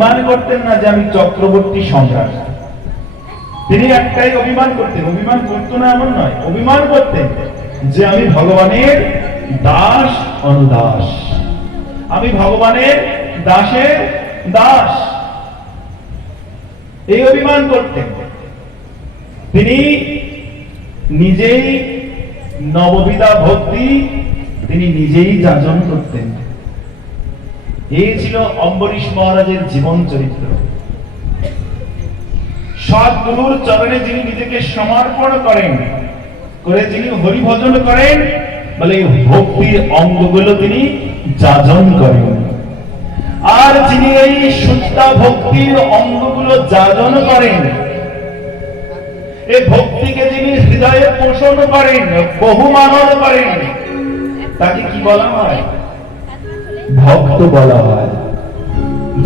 অভিমান করতেন না যে আমি চক্রবর্তী সম্রাট। তিনি একটাই অভিমান করতেন, অভিমান করতো না এমন নয়, অভিমান করতেন যে আমি ভগবানের দাস অনুদাস, আমি ভগবানের দাসের দাস, এই অভিমান করতেন। তিনি নিজেই নববিধা ভক্তি তিনি নিজেই যাজন করতেন। এই ছিল অম্বরীশ মহারাজের জীবন চরিত্র। সদ্গুরুর চরণে যিনি নিজেকে সমর্পণ করেন, করে যিনি হরিভজন করেন, বলে ভক্তির অঙ্গগুলো তিনি যাজন করেন। আর যিনি এই শুদ্ধ ভক্তির অঙ্গগুলো যাজন করেন, এই ভক্তিকে যিনি হৃদয়ে পোষণ করেন, বহুমানন করেন, তাকে কি বলা হয়? ভক্ত বলা হয়।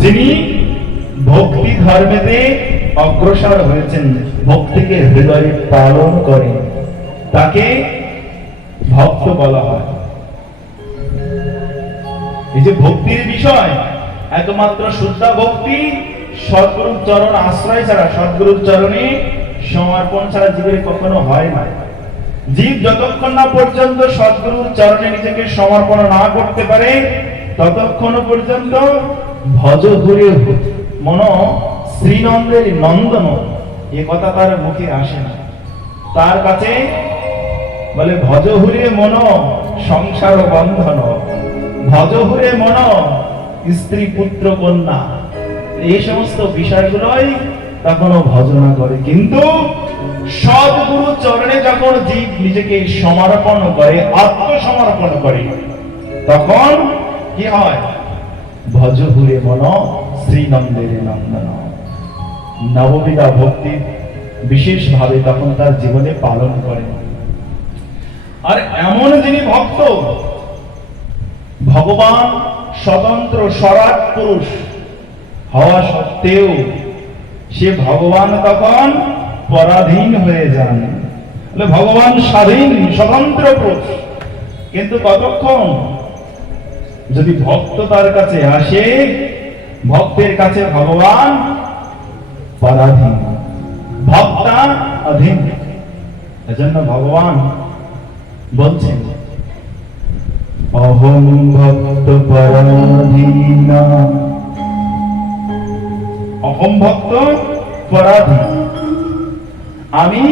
যিনি ভক্তি ধর্মেতে অগ্রসর হয়েছেন, ভক্তিকে হৃদয়ে পালন করেন, তাকে ভক্ত বলা হয়। এই যে ভক্তির বিষয়, একমাত্র শুদ্ধ ভক্তি সদ্গুরুর চরণ আশ্রয় ছাড়া, সদ্গুরুর চরণে সমর্পণ ছাড়া জীবের কখনো হয় না। জীব যতক্ষণ না পর্যন্ত সদ্গুরুর চরণে নিজেকে সমর্পণ না করতে পারে, ততক্ষণ পর্যন্ত ভজ হরে মন শ্রীনন্দের নন্দন, এ কথা তার মুখে আসে না। তার কাছে বলে ভজ হরে মন সংসার বন্ধন, ভজ হরে মন স্ত্রী পুত্র কন্যা, এই সমস্ত বিষয়গুলোই তখনও ভজনা করে। কিন্তু সদ্গুরু চরণে যখন জীব নিজেকে সমর্পণ করে, আত্মসমর্পণ করে, তখন কি হয়? ভজ হরে মন শ্রীনন্দের নন্দন। নববিধা ভক্তি বিশেষ ভাবে তখন তার জীবনে পালন করেন। আর এমন যিনি ভক্ত, ভগবান স্বতন্ত্র স্বরাট পুরুষ হওয়া সত্ত্বেও সে ভগবান তখন পরাধীন হয়ে যান। ভগবান স্বাধীন স্বতন্ত্র পুরুষ, কিন্তু কতক্ষণ? যদি ভক্ত তার কাছে আসে, ভক্তের কাছে ভগবান পরাধীন, ভক্তা অধীন। এজন্য ভগবান বলছেন অহং ভক্ত পরাধীন, অহং ভক্ত পরাধীন, আমি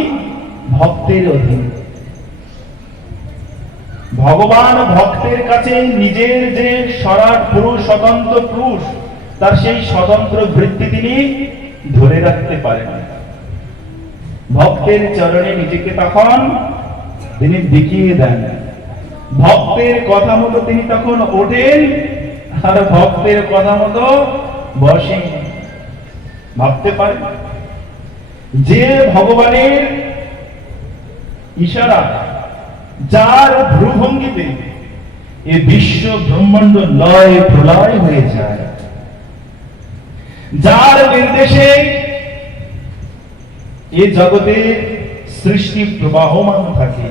ভক্তের অধীন। ভগবান ভক্তের কাছে নিজের যে স্বরাট পুরুষ, স্বতন্ত্র পুরুষ, তার সেই স্বতন্ত্র বৃত্তি তিনি ধরে রাখতে পারেন। ভক্তের চরণে নিজেকে তখন তিনি দেখিয়ে দেন। ভক্তের কথা মতো তিনি তখন ওঠেন, আর ভক্তের কথা মতো বসেন। ভাবতে পারেন যে ভগবানের ইশারা, যার ভ্রুভঙ্গিতে এই বিশ্ব ব্রহ্মাণ্ড লয় প্রলয় হয়ে যায়, যার নির্দেশে এই জগতে সৃষ্টি প্রবাহমান থাকে,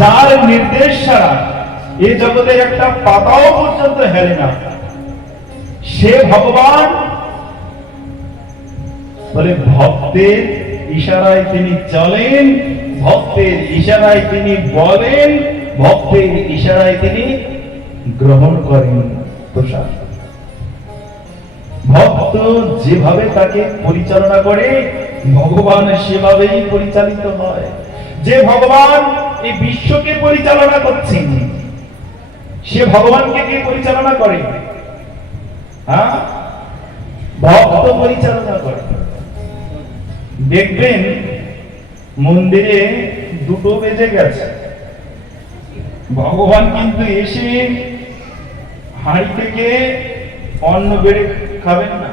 যার নির্দেশ ছাড়া এই জগতের একটা পাতাও পর্যন্ত হেলে না, সে ভগবান বলে ভক্তের ইশারায় তিনি চলেন, ভক্তের ইশারায় তিনি বলেন, ভক্তের ইশারায় তিনি গ্রহণ করেন প্রসাদ। ভক্ত যেভাবে তাকে পরিচালনা করে, ভগবান সেভাবেই পরিচালিত হয়। যে ভগবান এই বিশ্বকে পরিচালনা করছেন, সে ভগবানকে কে পরিচালনা করে? হ্যাঁ, ভক্ত পরিচালনা করে। দেখবেন মন্দিরে 2টো বেজে গেছে, ভগবান কিন্তু এসে হাঁড়ি থেকে অন্ন বেড়ে খাবেন না।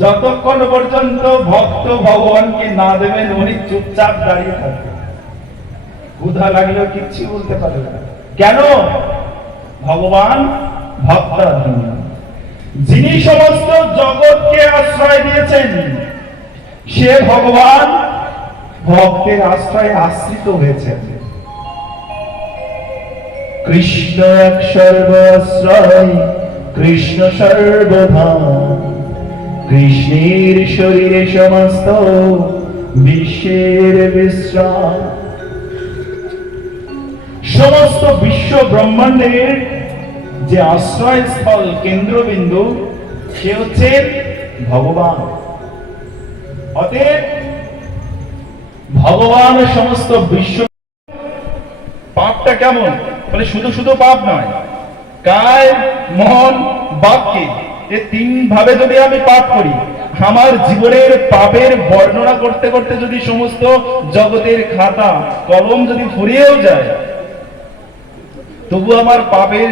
যতক্ষণ পর্যন্ত ভক্ত ভগবানকে না দেবেন, উনি চুপচাপ দাঁড়িয়ে থাকবেন। ক্ষুধা লাগলেও কিচ্ছু বলতে পারবে না। কেন? ভগবান ভক্তাধীন। যিনি সমস্ত জগৎকে আশ্রয় দিয়েছেন, সে ভগবান ভক্তের আশ্রয়ে আশ্রিত হয়েছেন। কৃষ্ণ এক সর্বাশ্রয়, কৃষ্ণ সর্বধা, কৃষ্ণের শরীরে সমস্ত বিশ্বের বিশ্রাম। সমস্ত বিশ্ব ব্রহ্মাণ্ডের যে আশ্রয়স্থল, কেন্দ্রবিন্দু, সে হচ্ছে ভগবান। অতএব ভগবান সমস্ত বিশ্ব। পাপটা কেমন? মানে শুধু শুধু পাপ নয়, কায়, মন, বাক্যে, এই তিন ভাবে যদি আমি পাপ করি, আমার জীবনের পাপের বর্ণনা করতে করতে যদি সমস্ত জগতের খাতা কলম যদি ফুরিয়েও যায়, তবু আমার পাপের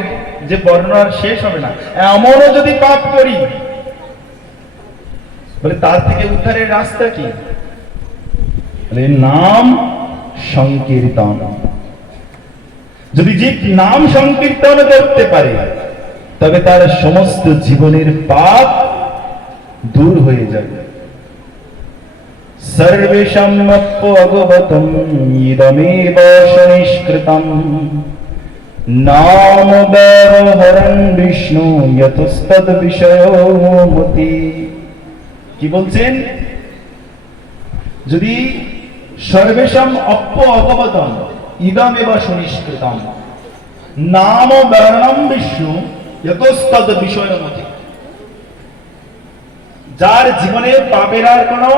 যে বর্ণনা শেষ হবে না। এমনও যদি পাপ করি, বলে তার থেকে উদ্ধারের রাস্তা কি? নাম সংকীর্তন। যদি জীব নাম সংকীর্তন করতে পারে, তবে তার সমস্ত জীবনের পাপ দূর হয়ে যাবে। সর্বেষাম অপগতম ইদমেব সুনিষ্কৃতম নাম ব্যবহরণ বিষ্ণু যতস্তদ বিষয়মতি। কি বলছেন? যদি সর্বেষাম অপগতম ইদমেব সুনিষ্কৃতম নাম ব্যবহরণ বিষ্ণু যতস্তদ বিষয়মতি, যার জীবনে পাপের আর কোনো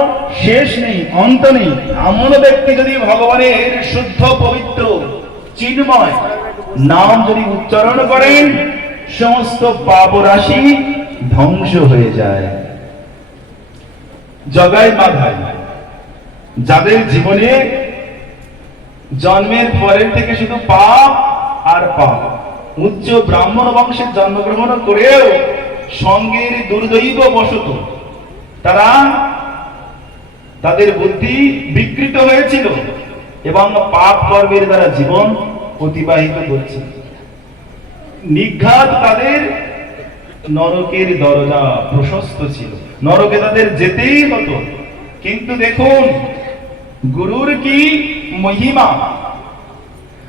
শেষ নেই, অন্ত নেই, এমন ব্যক্তি যদি ভগবানের শুদ্ধ পবিত্র চিন্ময় নাম যদি উচ্চারণ করেন, সমস্ত পাপ রাশি ধ্বংস হয়ে যায়। জগাই মাধাই যাদের জীবনে জন্মের পরের থেকে শুধু পাপ আর পাপ, উচ্চ ব্রাহ্মণ বংশে জন্মগ্রহণ করেও সঙ্গের দুর্দৈব বশত তারা, তাদের বুদ্ধি বিকৃত হয়েছিল এবং পাপ কর্মের দ্বারা জীবন অতিবাহিত করছে। নিঘাত তাদের নরকের দরজা প্রশস্ত ছিল, নরকে তাদের যেতেই হতো। কিন্তু দেখুন গুরুর কি মহিমা,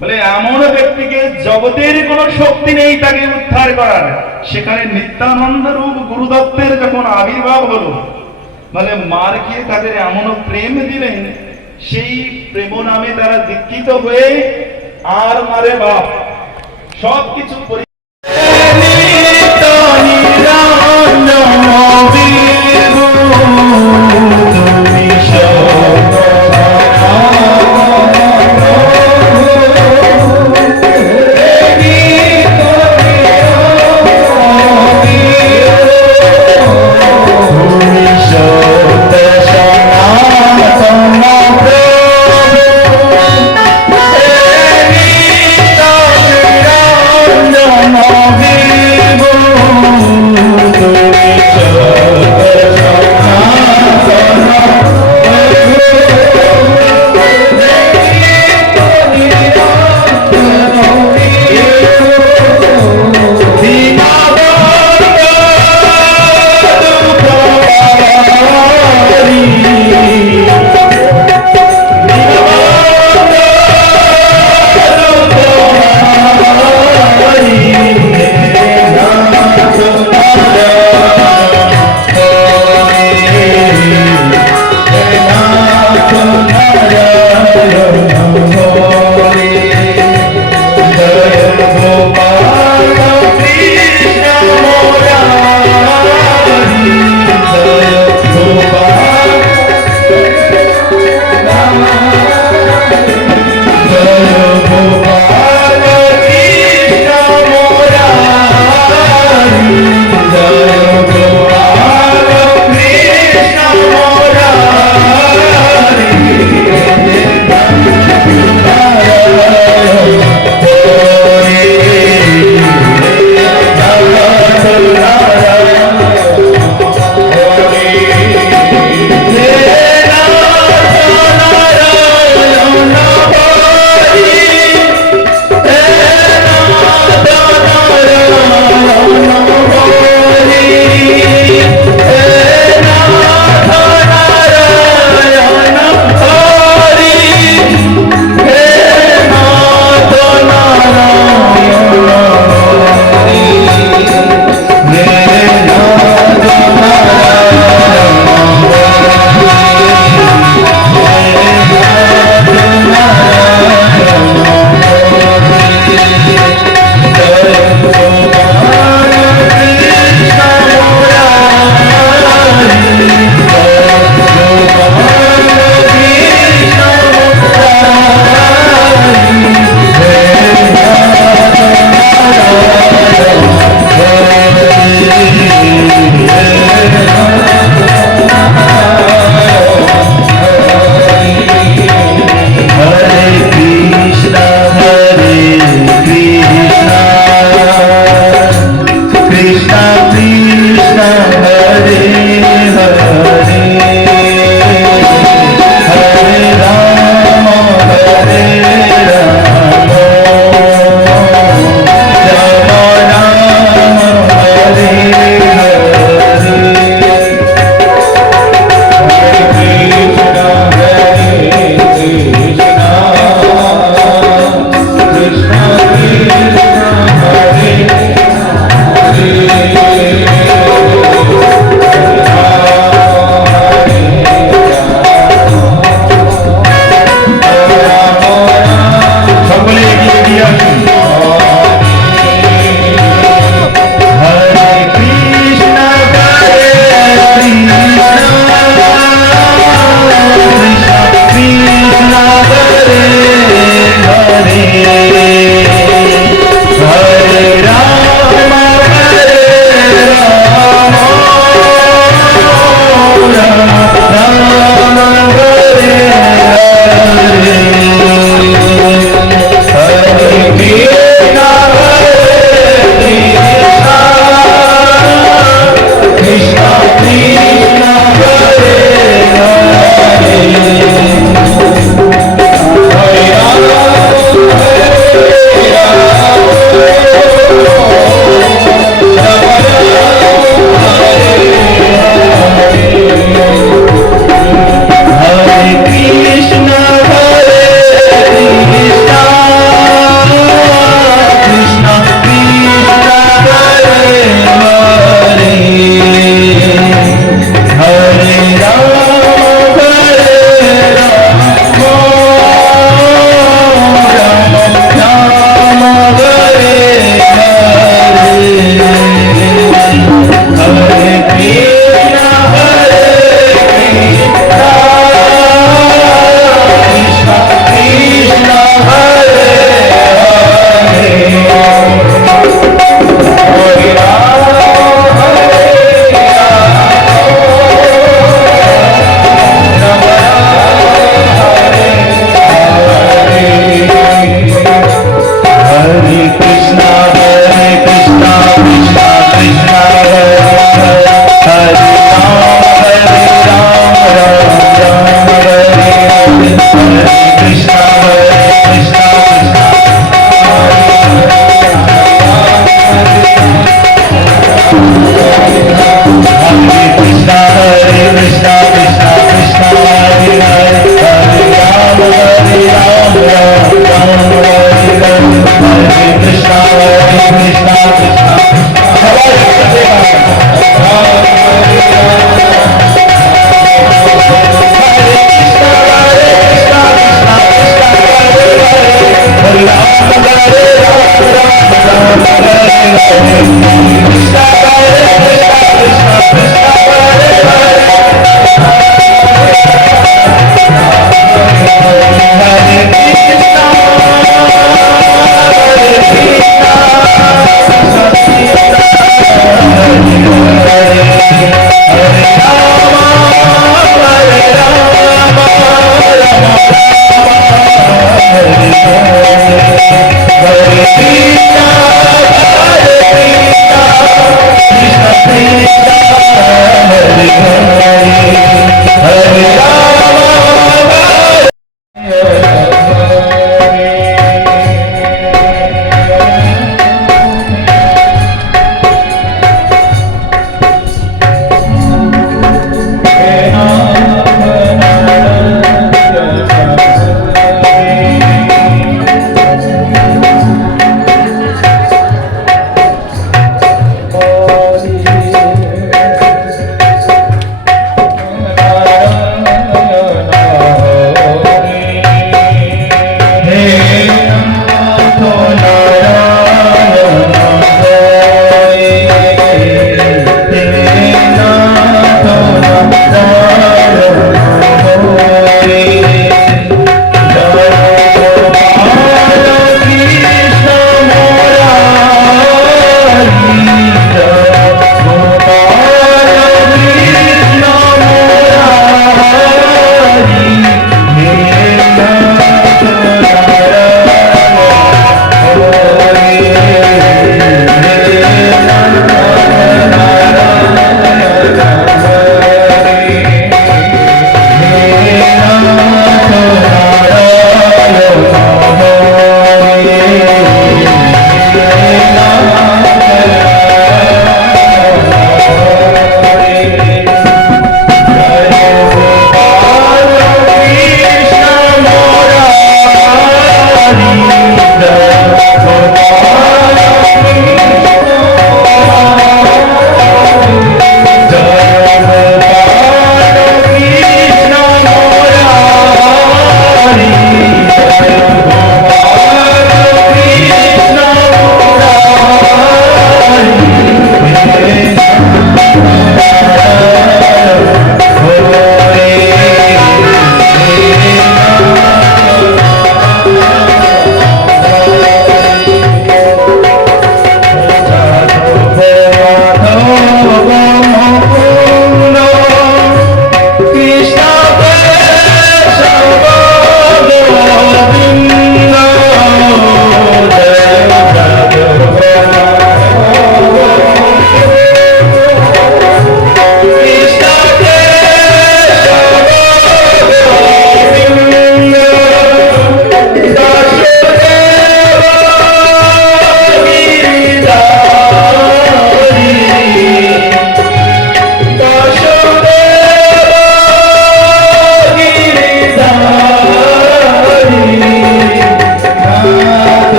বলে এমন ব্যক্তিকে জগতের কোন শক্তি নেই তাকে উদ্ধার করার। সেখানে নিত্যানন্দ রূপ গুরুদত্তের যখন আবির্ভাব হলো, মানে মার খেয়ে তাদের এমন প্রেম দিলেন, সেই প্রেম নামে তারা দীক্ষিত হয়ে আর মারে বাপ সবকিছু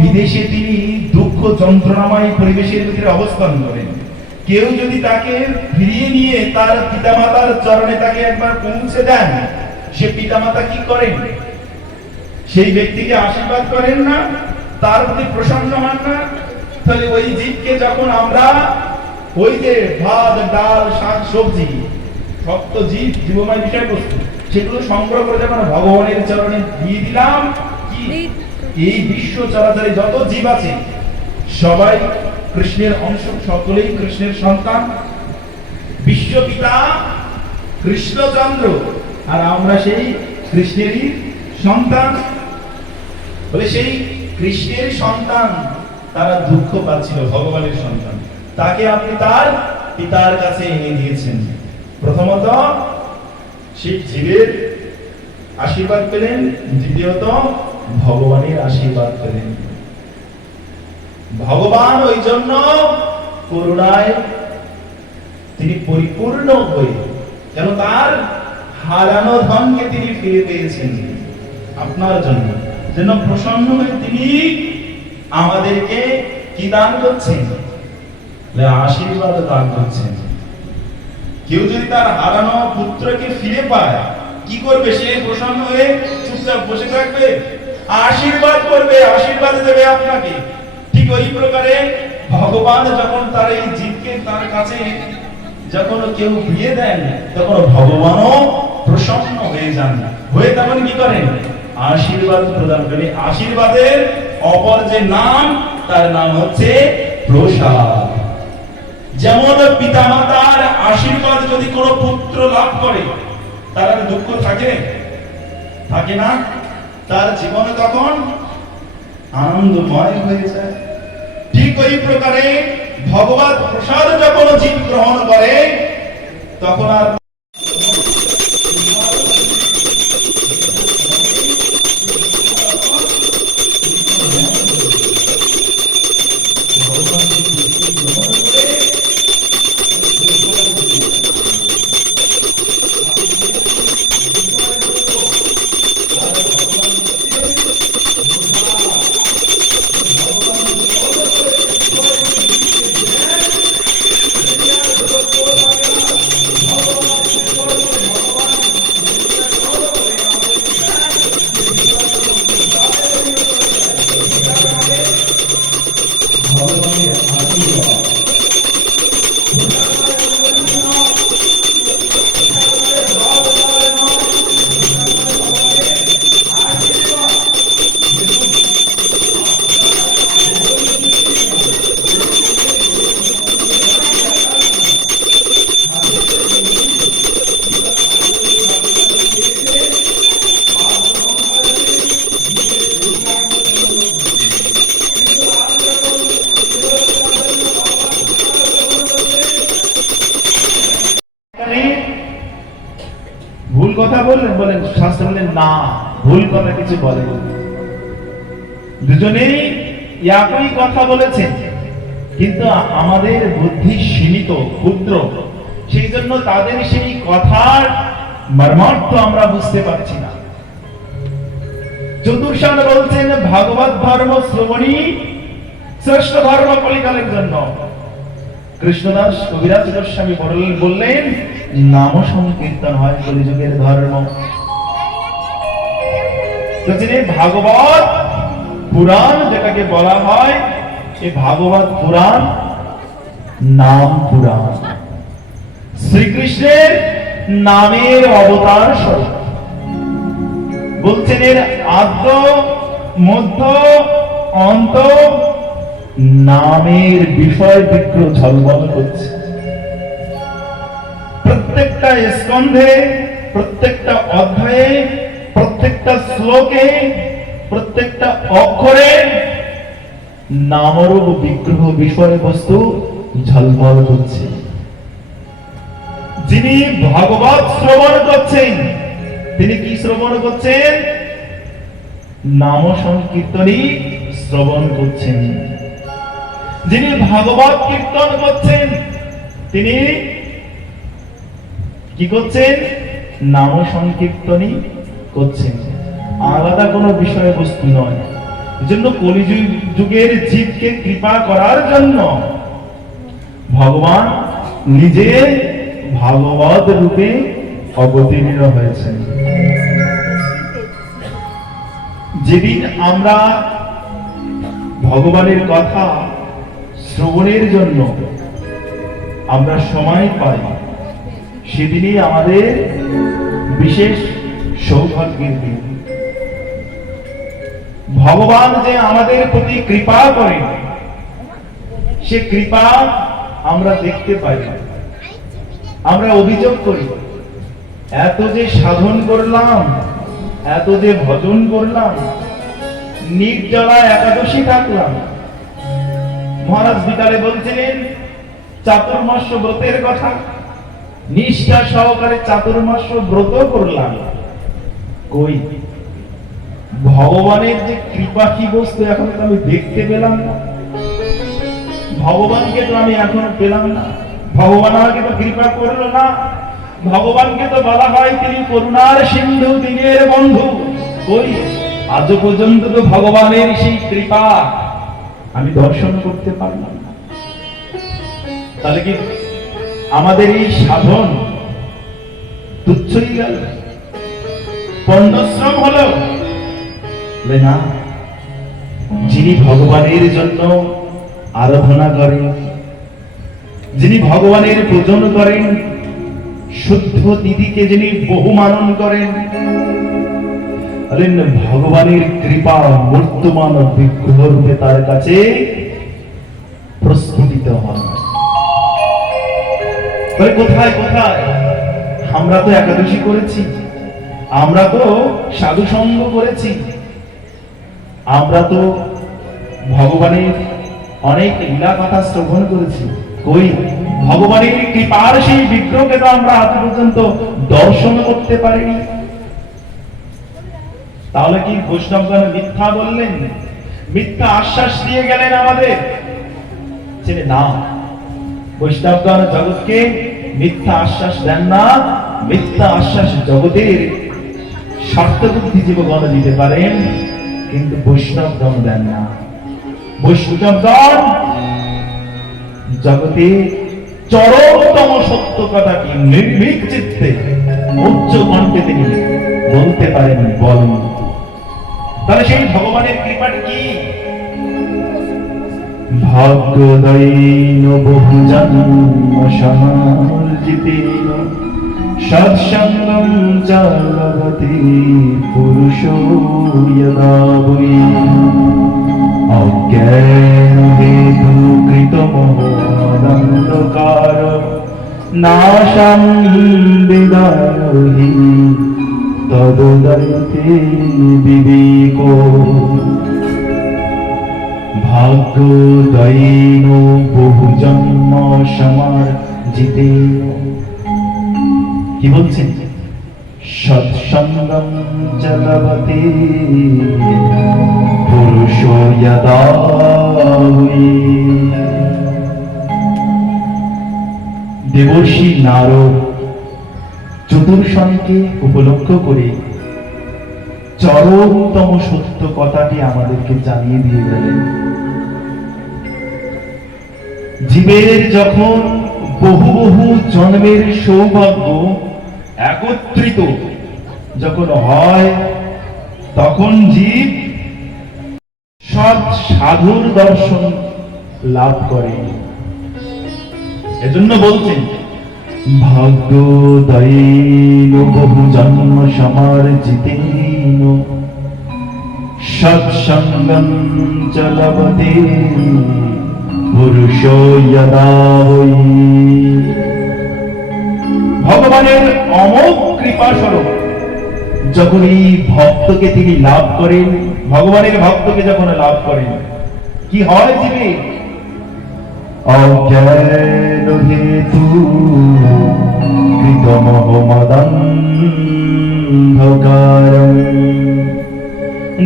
বিদেশে তিনি দুঃখ যন্ত্রণাময় পরিবেশের ভিতরে অবস্থান করেন, কেউ যদি তাকে ফিরিয়ে নিয়ে তার পিতামাতার চরণে তাকে একবার পৌঁছে দেন, সে পিতামাতা কি করেন? সেই ব্যক্তিকে আশীর্বাদ করেন না? তার প্রতি প্রসন্ন হন না? তাহলে ওই জীবকে যখন আমরা ওই যে ভাত ডাল শাক সবজি শক্ত জীব জীবময় বিষয়বস্তু সেগুলো সংগ্রহ করে যখন ভগবানের চরণে দিয়ে দিলাম, কি এই বিশ্ব চরাচরে যত জীব আছে সবাই কৃষ্ণের অংশ, সকলেই কৃষ্ণের সন্তান। বিশ্বপিতা কৃষ্ণচন্দ্র আর আমরা সেই কৃষ্ণেরই সন্তান। বলে সেই কৃষ্ণের সন্তান তারা দুঃখ পাচ্ছিল, ভগবানের সন্তান, তাকে আপনি তার পিতার কাছে এনে দিয়েছেন। প্রথমত সেই জীবের আশীর্বাদ পেলেন, দ্বিতীয়ত ভগবানের আশীর্বাদ পেলেন। ভগবান ওই জন্য করুণায় তিনি পরিপূর্ণ হয়ে কেন তার হারানো ধনকে তিনি ফিরে পেয়েছেন আপনার জন্য, যেন প্রসন্ন হয়ে তিনি আমাদেরকে কি দান করছেন? আশীর্বাদ দান করছেন। কেউ যদি তার হারানো পুত্রকে ফিরে পায় কি করবে? সে প্রসন্ন হয়ে চুপচাপ বসে থাকবে? আশীর্বাদ করবে, আশীর্বাদ দেবে আপনাকে। ঠিক ওই প্রকারে ভগবান যখন তার এই জীবকে তার কাছে যখন কেউ দিয়ে দেন তখন ভগবানও প্রসন্ন হয়ে যান, হয়ে তখন কি করেন? আশীর্বাদ প্রদান করেন। আশীর্বাদের অপর যে নাম, তার নাম হচ্ছে প্রসাদ। যেমন পিতামাতার আশীর্বাদ যদি কোনো পুত্র লাভ করে তার আর দুঃখ থাকে? থাকে না? তার জীবনে তখন আনন্দময় হয়ে যায়। ঠিক ওই প্রকারে ভগবত প্রসাদ যখন জীব গ্রহণ করে তখন আর ভুল কথা বললেন? বলেন শাস্ত্র বলেন না, ভুল কথা কিছু বলেন। দুজনেই একই কথা বলেছেন, কিন্তু আমাদের বুদ্ধি সীমিত, ক্ষুদ্র, সেই জন্য তাদের সেই কথার মর্মার্থ আমরা বুঝতে পারছি না। চতুর্শান বলছেন ভাগবত ধর্ম শ্রবণী শ্রেষ্ঠ ধর্ম কলিকালের জন্য। কৃষ্ণদাস কবিরাজ গোস্বামী বললেন নাম সংকীর্তন হয় কলিযুগের ধর্ম। ভাগবত পুরাণ যেটাকে বলা হয়, এই ভাগবত পুরাণ নাম পুরাণ, শ্রীকৃষ্ণের নামের অবতার স্বরূপ। বলছেন এর আদ্য মধ্য অন্ত নামের বিষয় বিগ্রহ ঝলমল করছে। প্রত্যেকটা স্কন্ধে, প্রত্যেকটা অধ্যায়ে, প্রত্যেকটা শ্লোকে, প্রত্যেকটা অক্ষরে নামরূপ বিগ্রহ বিষয়বস্তু ঝলমল করছে। যিনি ভাগবত শ্রবণ করছেন তিনি কি শ্রবণ করছেন? নাম সংকীর্তনই শ্রবণ করছেন। যিনি ভাগবত কীর্তন করছেন তিনি কি করছেন? নাম সংকীর্তনই করছেন, আলাদা কোনো বিষয়বস্তু নয়। এজন্য কলিযুগের জীবকে কৃপা করার জন্য ভগবান নিজে ভাগবত রূপে অবতীর্ণ হয়েছেন। যেদিন আমরা ভগবানের কথা শ্রবণের জন্য আমরা সময় পাই, সেদিনই আমাদের বিশেষ সৌভাগ্যের দিন। ভগবান যে আমাদের প্রতি কৃপা করেন, সে কৃপা আমরা দেখতে পাই না। আমরা অভিযোগ করি, এত যে সাধন করলাম, এত যে ভজন করলাম, নির্জলা একাদশী থাকলাম। মহারাজ বিকালে বলছিলেন চাতুর্মাস্য ব্রতের কথা, নিষ্ঠা সহকারে চাতুর্মাস্য ব্রত করলাম। কই ভগবানের যে কৃপা কি বস্তু এখন তো আমি দেখতে পেলাম না। ভগবানকে তো আমি এখনো পেলাম না। ভগবান আমাকে তো কৃপা করলো না। ভগবানকে তো বলা হয় তিনি করুণার সিন্ধু, দীনের বন্ধু। কই আজ পর্যন্ত তো ভগবানের সেই কৃপা আমি দর্শন করতে পারলাম না। তাহলে কি আমাদের এই সাধন তুচ্ছই গেল, পণ্যশ্রম হলো? না, যিনি ভগবানের জন্য আরাধনা করেন, যিনি ভগবানের পূজন করেন, শুদ্ধ তিথিকে যিনি বহুমানন করেন, ভগবানের কৃপা মূর্তমান বিগ্রহ রূপে তার কাছে প্রস্ফুটিত হন। কোথায় কোথায় আমরা তো একাদশী করেছি, আমরা তো সাধু সঙ্গ করেছি, আমরা তো ভগবানের অনেক লীলা কথা শ্রবণ করেছি। কই ভগবানের কৃপার সেই বিগ্রহকে তো আমরা আজ পর্যন্ত দর্শন করতে পারিনি। তাহলে কি বৈষ্ণবগণ মিথ্যা বললেন, মিথ্যা আশ্বাস দিয়ে গেলেন আমাদের? না, বৈষ্ণবগণ জগৎকে মিথ্যা আশ্বাস দেন না। মিথ্যা আশ্বাস জগতের স্বার্থ বুদ্ধি জীবগণ দিতে পারেন, কিন্তু বৈষ্ণবগণ দেন না। বৈষ্ণবগণ জগতে চরমতম সত্য কথাটি নির্ভীক চিত্তে উচ্চ কণ্ঠে তিনি বলতে পারেন, বলেন। তাহলে সেই ভগবানের কৃপাটি কি? ভাগ্যদৈন বহু জন্ম সমার্জিতেন সৎসঙ্গম চ লভতে পুরুষো যদা বৈ অজ্ঞান হেতু কৃত মোহানন্দকার নাশং বিদায়হি তদুদয়তে বিবেকো। ভাগ্যদৈন বহু জন্ম সমার্জিতেন, কি বলছেন? সৎসঙ্গম চ লভতে পুরুষো যদা বৈ। দেবর্ষি নারদ চতুর্শনকে উপলক্ষ করে চরমতম সত্য কথাটি আমাদেরকে জানিয়ে দিয়ে গেলেন। জীবের যখন বহু বহু জন্মের সৌভাগ্য একত্রিত যখন হয়, তখন জীব সৎ সাধুর দর্শন লাভ করে। এজন্য বলছেন ভাগ্যদৈন বহু জন্ম সমার্জিতেন সৎসঙ্গম চ লভতে পুরুষো যদা বৈ। ভগবানের অমোঘ কৃপা স্বরূপ যখন এই ভক্তকে তিনি লাভ করেন, ভগবানের ভক্তকে যখন লাভ করেন, কি হয় জীবে? অজ্ঞান হেতু কৃত মোহমদন্ধকারং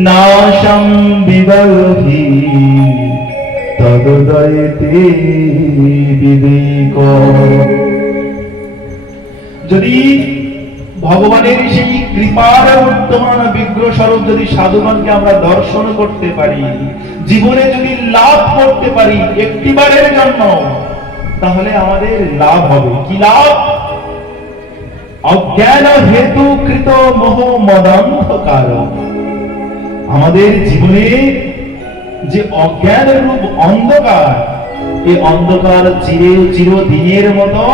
নাশং বিদধি তদুদয়তে বিবেক। যদি ভগবানের সেই কৃপার বর্তমান বিগ্রহ স্বরূপ যদি সাধুগণকে আমরা দর্শন করতে পারি, জীবনে যদি লাভ করতে পারি একটিবারের জন্য, তাহলে আমাদের লাভ হবে। কি লাভ? অজ্ঞান হেতু কৃত মোহ মদান্ধকার। আমাদের জীবনে যে অজ্ঞান রূপ অন্ধকার, এই অন্ধকার চিরদিনের মতো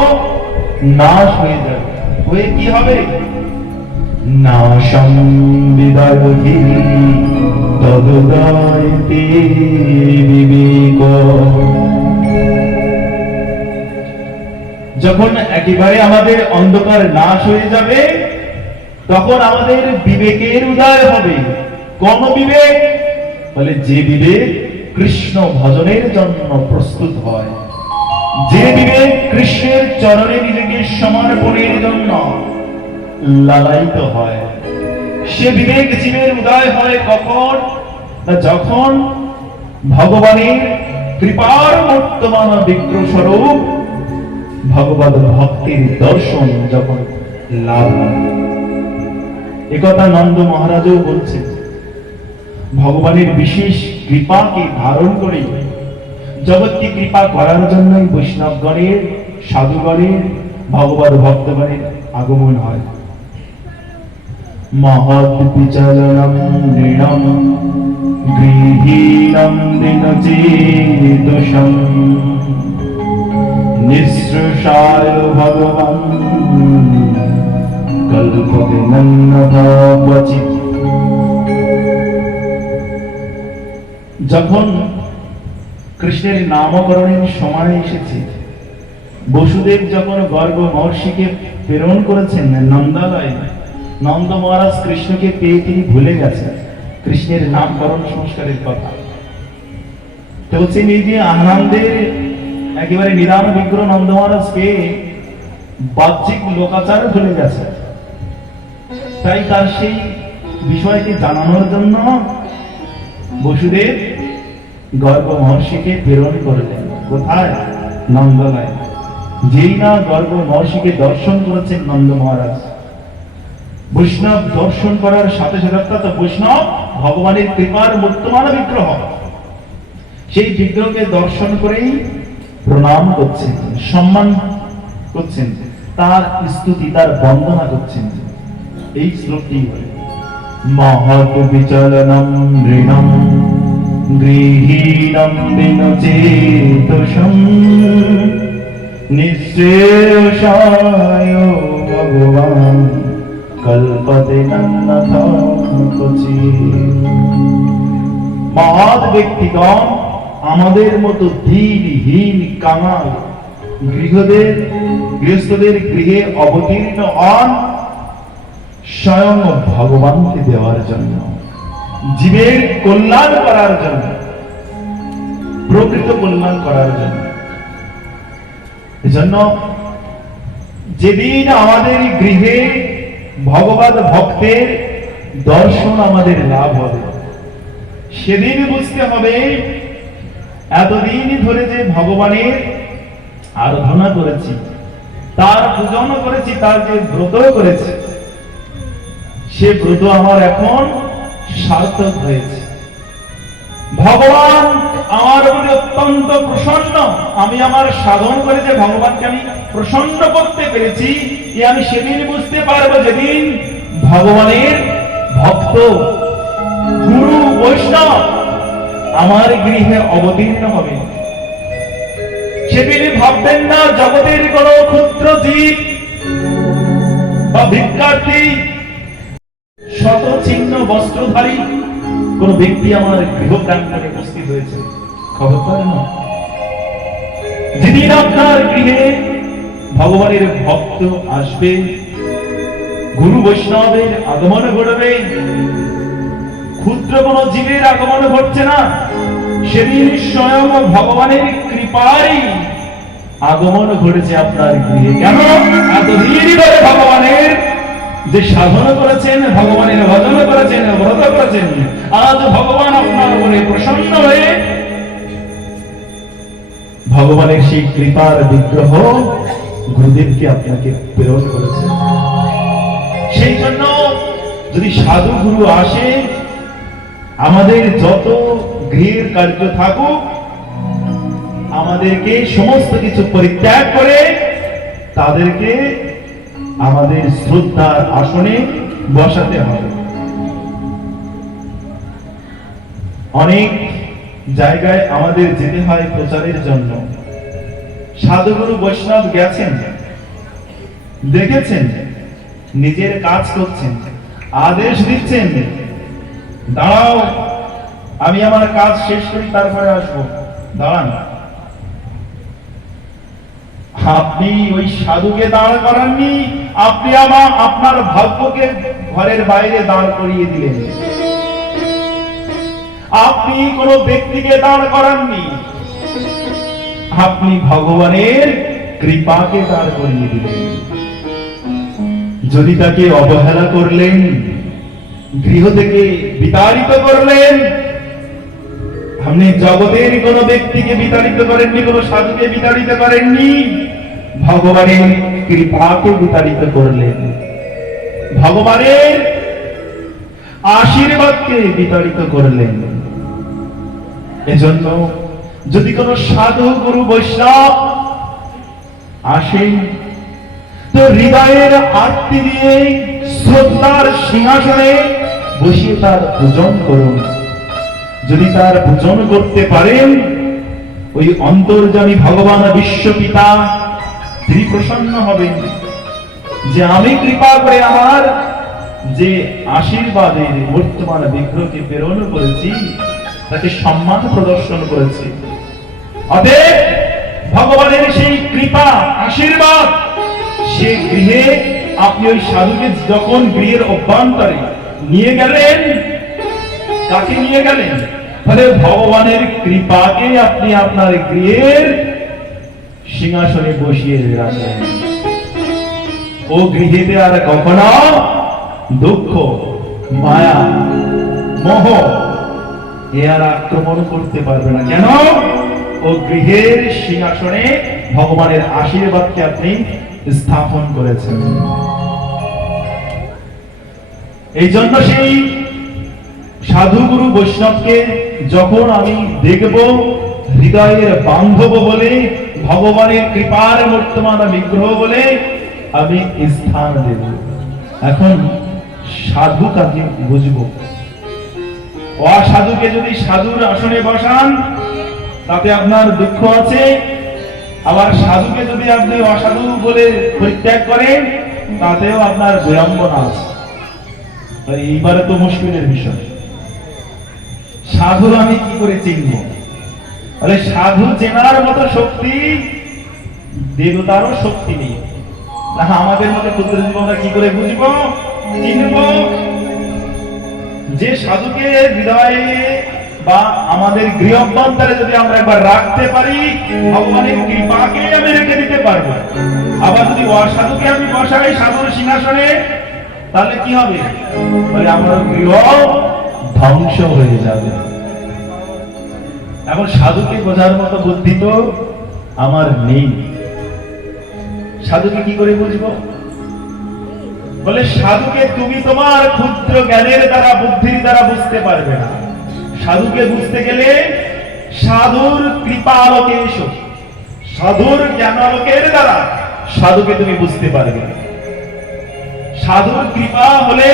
নাশ হয়ে যাবে। হয়ে কি হবে? নাশং বিদধি তদুদয়তে বিবেক। যখন একেবারে আমাদের অন্ধকার নাশ হয়ে যাবে, তখন আমাদের বিবেকের উদয় হবে। কোন বিবেক? বলে যে বিবেক কৃষ্ণ ভজনের জন্য প্রস্তুত হয়, যে বিবেক কৃষ্ণের চরণে নিজেকে সমর্পণের জন্য লালায়িত হয়, সে বিবেক জীবের উদয় হয় কখন? না যখন ভগবানের কৃপার বর্তমান বিগ্রহ স্বরূপ ভগবত ভক্তির দর্শন যখন লাভ হয়। একথা নন্দ মহারাজও বলছেন। ভগবানের বিশেষ কৃপাকে ধারণ করে জগৎকে কৃপা করার জন্যই বৈষ্ণবগণের, সাধুগণের, ভগবত ভক্তগণের আগমন হয়। মহৎ বিচলনম নৃণম গৃহীণম দিনচেতসম নিঃসৃষায় ভগবান কল্পতে নন্যথা ক্বচিৎ। যখন কৃষ্ণের নামকরণের সময় এসেছে, বসুদেব যখন গর্গ মহর্ষিকে প্রেরণ করেছেন নন্দালয়ে, নন্দ মহারাজ কৃষ্ণকে পেয়ে তিনি ভুলে গেছেন কৃষ্ণের নামকরণ সংস্কারের কথা। তো হচ্ছে এই যে আনন্দে একেবারে নিরাম বিগ্রহ নন্দ মহারাজ পেয়ে বাহ্যিক লোকাচার ভুলে গেছে। তাই তার সেই বিষয়কে জানানোর জন্য বসুদেব গর্গ মহর্ষিকে প্রেরণ করলেন। কোথায়? নন্দলায়। যেই না গর্গ মহর্ষিকে দর্শন করেছেন নন্দ মহারাজ, বৈষ্ণব দর্শন করার সাথে সাথে, অর্থাৎ বৈষ্ণব ভগবানের কৃপার বর্তমান বিগ্রহ, সেই বিগ্রহকে দর্শন করেই প্রণাম করছেন, সম্মান করছেন, তার স্তুতি, তার বন্দনা করছেন। এই শ্লোকটি বলে মহৎ বিচলনম নৃণম গৃহীণম দিনচেতসম নিঃশ্রেয়সায় ভগবান কল্পতে নন্যথা ক্বচিৎ। মহৎ ব্যক্তিগণ আমাদের মতো ধীরহীন কাঙাল গৃহস্থদের গৃহে অবতীর্ণ হন স্বয়ং ভগবানকে দেওয়ার জন্য, জীবের কল্যাণ করার জন্য, প্রকৃত কল্যাণ করার জন্য। এজন্য যেদিন আমাদের গৃহে ভগবত ভক্তের দর্শন আমাদের লাভ হবে, সেদিন বুঝতে হবে এতদিন ধরে যে ভগবানের আরাধনা করেছি, তার পূজন করেছি, তার যে ব্রত করেছি, সে ব্রত আমার এখন সার্থক হয়েছে। ভগবান আমার উপরে অত্যন্ত প্রসন্ন। আমি আমার সাধন করে যে ভগবানকে আমি প্রসন্ন করতে পেরেছি, এ আমি সেদিন বুঝতে পারবো যেদিন ভগবানের ভক্ত গুরু বৈষ্ণব আমার গৃহে অবতীর্ণ হবে। সেদিন ভাববেন না জগতের কোন ক্ষুদ্র জীব বা ভিক্ষার্থী, শত ছিন্ন বস্ত্রধারী কোন ব্যক্তি আমার গৃহ প্রাঙ্গণে উপস্থিত হয়েছে, খবর পায় না। যেদিন আপনার গৃহে ভগবানের ভক্ত আসবে, গুরু বৈষ্ণবের আগমন ঘটবে, ক্ষুদ্র কোন জীবের আগমন ঘটছে না, সেদিন স্বয়ং ভগবানের কৃপায় আগমন ঘটেছে আপনার গৃহে। কেন? এতদিন ধরে ভগবানের যে সাধনা করেছেন, ভগবানের ভজন করেছেন, ব্রত করেছেন, আজ ভগবান আপনার উপরে প্রসন্ন হয়ে ভগবানের সেই কৃপার বিগ্রহ গুরুদেবকে আপনাকে প্রেরণ করেছেন। সেই জন্য যদি সাধু গুরু আসে, আমাদের যত গৃহের কার্য থাকুক, আমাদেরকে সমস্ত কিছু পরিত্যাগ করে তাদেরকে আমাদের শ্রদ্ধার আসনে বসাতে হবে। অনেক জায়গায় আমাদের যেতে হয় প্রচারের জন্য। সাধুগুরু বৈষ্ণব গেছেন, দেখেছেন, নিজের কাজ করছেন, আদেশ দিচ্ছেন, দাঁড়াও আমি আমার কাজ শেষ করি তারপরে আসবো, দাঁড়ান। আপনি ওই সাধুকে দাঁড় করাননি, আপনি আপনার ভাগ্যকে ঘরের বাইরে দাঁড় করিয়ে দিলেন। আপনি কোন ব্যক্তিকে দাঁড় করাননি, আপনি ভগবানের কৃপাকে দাঁড় করিয়ে দিলেন। যদি তাকে অবহেলা করলেন, গৃহ থেকে বিতাড়িত করলেন, আপনি জগতের কোন ব্যক্তিকে বিতাড়িত করেননি, কোন সাধুকে বিতাড়িত করেননি, ভগবানের কৃপাকে বিতাড়িত করলেন, ভগবানের আশীর্বাদকে বিতাড়িত করলেন। এজন্য যদি কোন সাধু গুরু বৈষ্ণব আসেন, তো হৃদয়ের আরতি দিয়ে শ্রদ্ধার সিংহাসনে বসিয়ে তার পূজন করুন। যদি তার পূজন করতে পারেন, ওই অন্তর্যামী ভগবান বিশ্বপিতা তিনি প্রসন্ন হবেন যে আমি কৃপা করে আমার যে আশীর্বাদের বর্তমান বিগ্রহকে প্রেরণ করেছি তাকে সম্মান প্রদর্শন করেছি। অতএব ভগবানের সেই কৃপা আশীর্বাদ, সে গৃহে আপনি ওই সাধুকে যখন গৃহের অভ্যন্তরে নিয়ে গেলেন, কাকে নিয়ে গেলেন? ফলে ভগবানের কৃপাকে আপনি আপনার গৃহের সিংহাসনে বসিয়ে রাখলেন। ও গৃহেতে আর কখনো দুঃখ, মায়া, মোহ এ আর আক্রমণ করতে পারবে না। কেন? ও গৃহের সিংহাসনে ভগবানের আশীর্বাদকে আপনি স্থাপন করেছেন। এই জন্য সেই সাধু গুরু বৈষ্ণবকে যখন আমি দেখব হৃদয়ের বান্ধব বলে, ভগবানের কৃপার বর্তমান বিগ্রহ বলে আমি স্থান দেব। এখন সাধু কাকে বুঝবো? অসাধুকে যদি সাধুর আসনে বসান তাতে আপনার দুঃখ আছে, আবার সাধুকে যদি আপনি অসাধু বলে পরিত্যাগ করেন তাতেও আপনার বিড়ম্বনা আছে। এইবারে তো মুশকিলের বিষয়। সাধু আমি কি করে চিনব? তাহলে সাধু চেনার মতো শক্তি দেবতারও শক্তি নেই। আমাদের মতো ক্ষুদ্র জীব আমরা কি করে বুঝবো, চিনব? যে সাধুকে হৃদয়ে বা আমাদের গৃহ অভ্যন্তরে যদি আমরা একবার রাখতে পারি, ভগবানের কৃপাকে আমি রেখে দিতে পারবো। আবার যদি অসাধুকে আমি বসাই সাধুর সিংহাসনে, তাহলে কি হবে? আমার গৃহ ধ্বংস হয়ে যাবে। এখন সাধুকে বোঝার মতো বুদ্ধি তো আমার নেই। সাধুকে কি করে বুঝবো? বলে সাধুকে তুমি তোমার ক্ষুদ্র জ্ঞানের দ্বারা, বুদ্ধির দ্বারা বুঝতে পারবে না। সাধুকে বুঝতে গেলে সাধুর কৃপা আলোকে এসো, সাধুর জ্ঞান আলোকের দ্বারা সাধুকে তুমি বুঝতে পারবে। সাধুর কৃপা হলে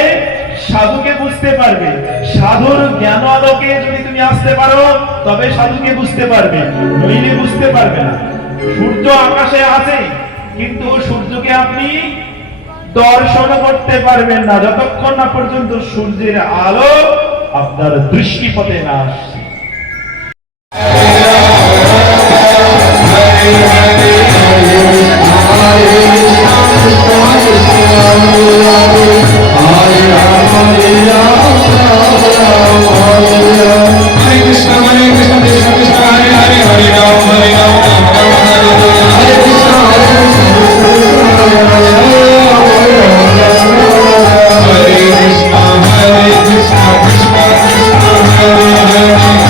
সাধুকে বুঝতে পারবে। সাধুর জ্ঞান আলোকে যদি তুমি আসতে পারো তবে সাধুকে বুঝতে পারবে, নইলে বুঝতে পারবে না। সূর্য আকাশে আছে, কিন্তু সূর্যকে আপনি দর্শন করতে পারবেন না যতক্ষণ না পর্যন্ত সূর্যের আলো আপনার দৃষ্টিপথে না আসছে। Hare Krishna, Krishna Krishna, Hare Hare.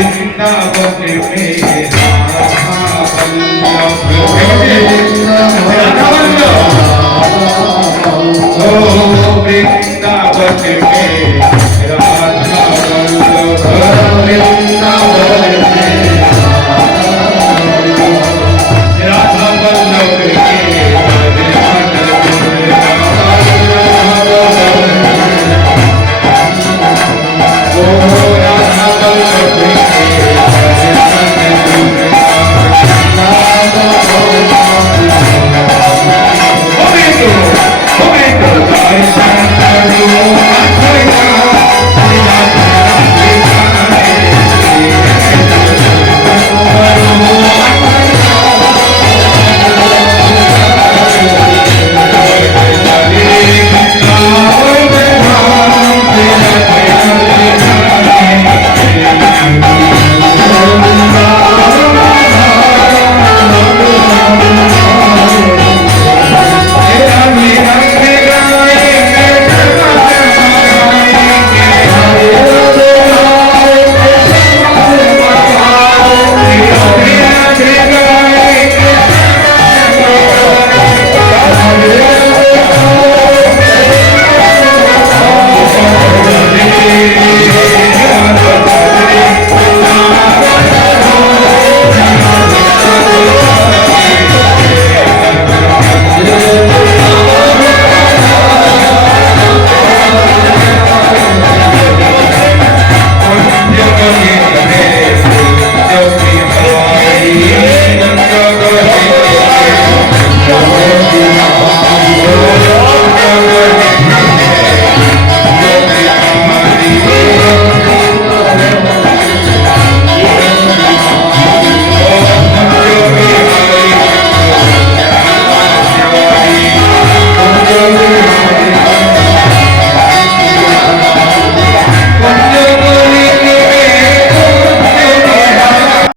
বৃন্দাবনে রাধা বল্লভ ও বৃন্দাবনে রাধা বল্লভ বৃন্দাবনে রাধা বল্লভ Oh